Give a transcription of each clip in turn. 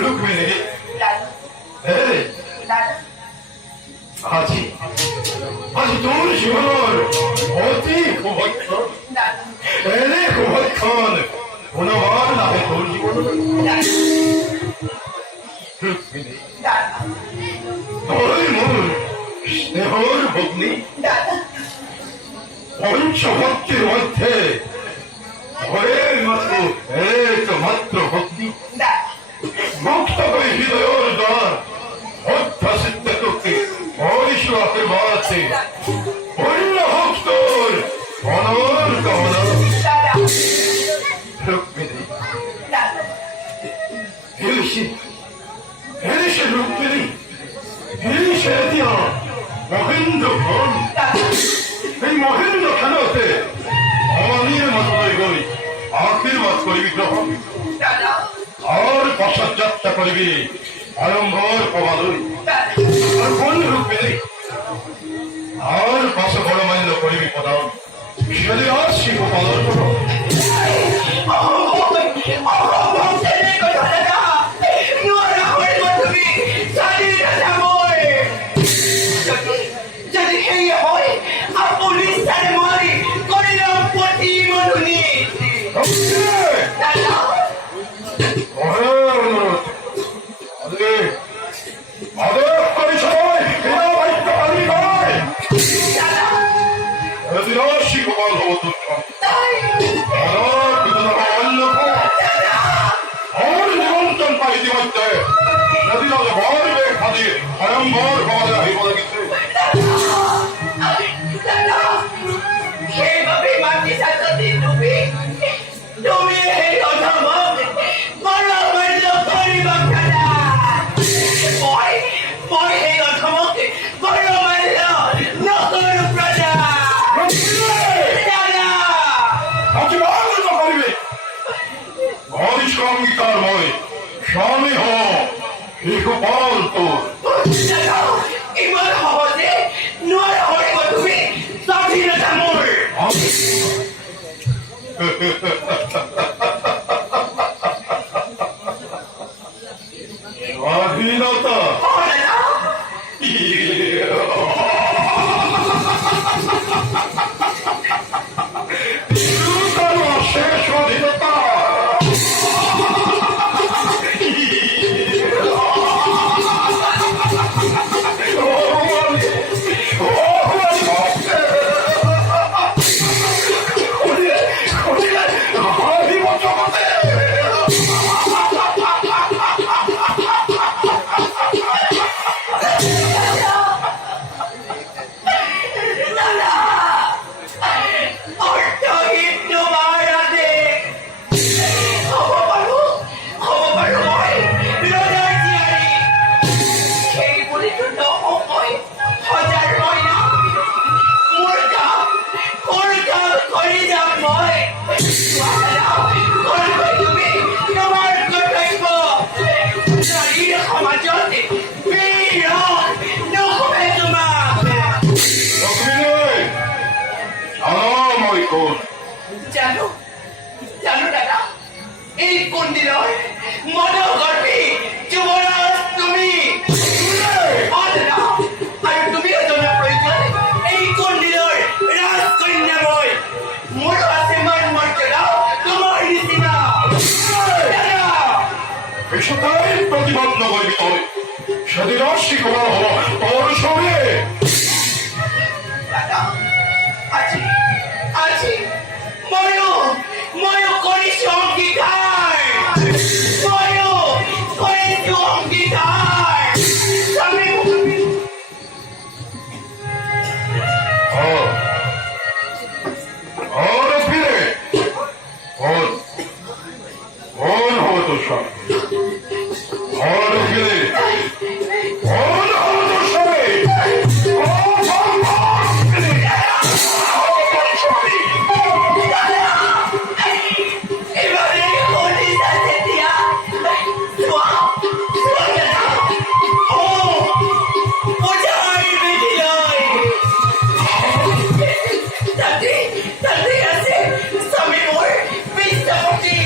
রুক্মিণী, এই আজি আজি তোর জীবনের অতি কুভক্ষণ, এনে কুভক্ষণ গুণমান নামে তোর জীবন। রুক্মিণী, তোর মূল স্নেহর ভগ্নী পঞ্চভক্তির মধ্যে ভয়ের মাত্র একমাত্র ভক্তি মুক্ত করে হৃদয়ের দ্বার অধ্যাসিত তোকে ঐশ্বর আশীর্বাদে পূর্ণ হোক তোর অনর কামনা। রুক্মিণী, হেরিসে রুক্মিণী, হেরিসে দিয়া মহেন্দ্র খান, এই মহেন্দ্র খানতে অনির মতো গই আশীর্বাদ করিবি গ্রহণ, আর বছর যাত্রা করিবি আরম্ভর প্রবাদই। আর কোন রূপে আর বছ বড় মান্য করিবি প্রদান, সেদিন আর শিব পালন করো। স্বামী হ গোপাল তোর ইমান সহজে নোৱাৰা কৰিব তুমি স্বাধীনতা মোৰ। স্বাধীনতা শেষ স্বাধীনতা জানো জানো দাদা, এই কন্দিলৰ মদগৰ্ভী যুৱৰাজ তুমি। দাদা, আৰু তুমিও জনা প্ৰয়োজন এই কন্দিলৰ ৰাজকন্যা মই। মোৰো আছে মান মৰ্যাদা তোমাৰ নিচিনা। বিষয়টাই প্রতিবাদ নকরিবি তই, সেদিন আর শিখবার হব তোর সঙ্গে। দাদা, আজি আজি ময়ো কৰিছো অংগীকাৰ, ময়ো কৰিছো অংগীকাৰ। ফিরে কোন হব তোর সব ফিরে কোন হব তোর সবে Tadi, asik, sambil mur, bisa pergi.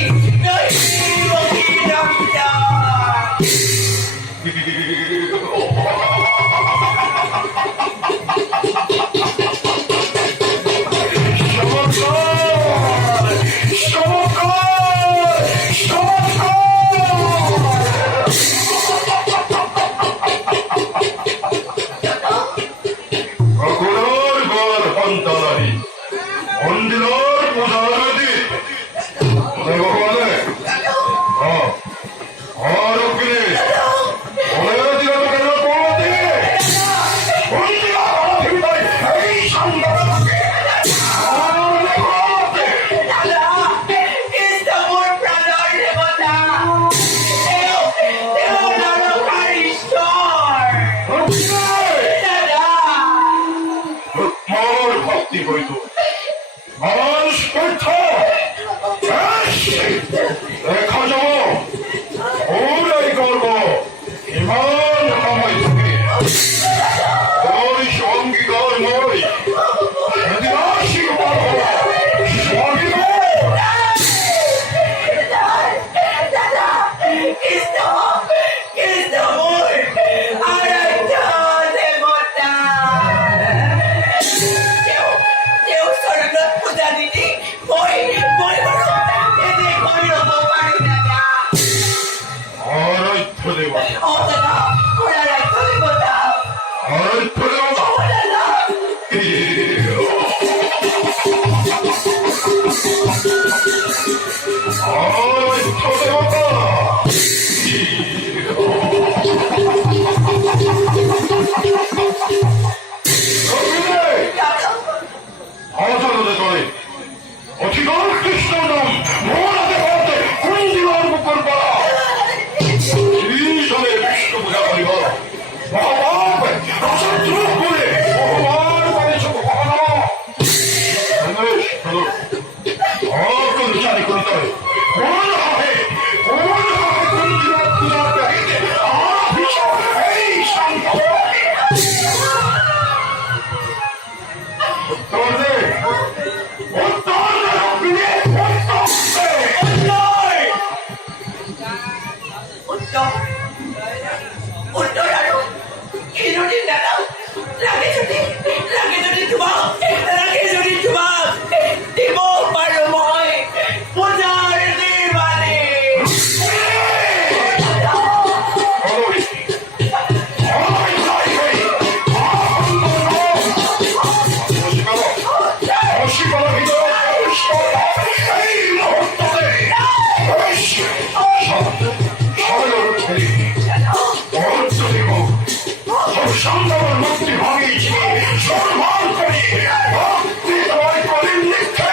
거이도 만 스포터 에이씨 내 가져고 오래 걸고 이만 가만히 있게 너희 형기가 너희 어디가 시고 바로 형기가 Gusto mo! Aray ka! Demotan! Yung sarap po na nini! Boy! Boy! Hindi! Boy! Lumumari na niya! 아라이 터대고 O, taga! Wala lang ito! Demotan! 아라이 터대고 Wala lang! 아라이 터대고 아사는 거이 어떻게 그렇게 시도는 뭐라도 어때 군인이가 하는 것을 봐라 이전에 미시도 부자가리가 와와 어서 들어보래 와와 빨리 좀 와라 근데 시도들 끊지 그런다 뭐라 해 군인이가 부자가 했는데 미쳐 에이 상도 그런데 어떤 사람들이 Untor! Kinunin na lang! Lagi sulit tumang! Lagi sulit tumang! Di mo palumoy! Punar di mali! 상담을 먹지 황이지 좋은 마음거리 먹지 마을거리 밑에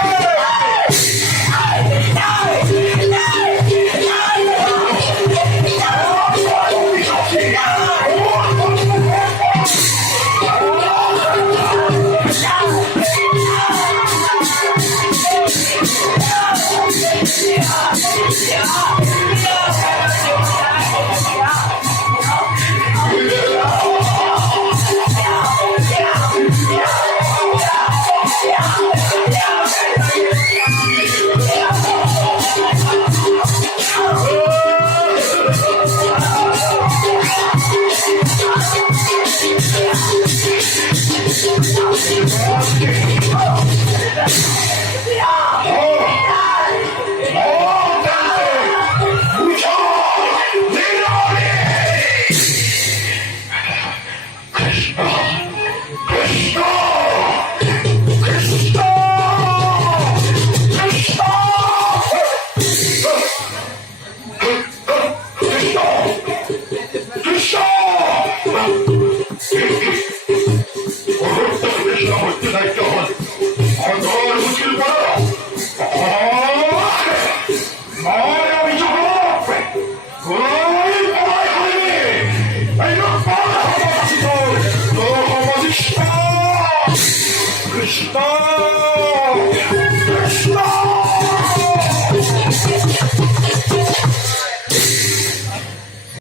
Krishna!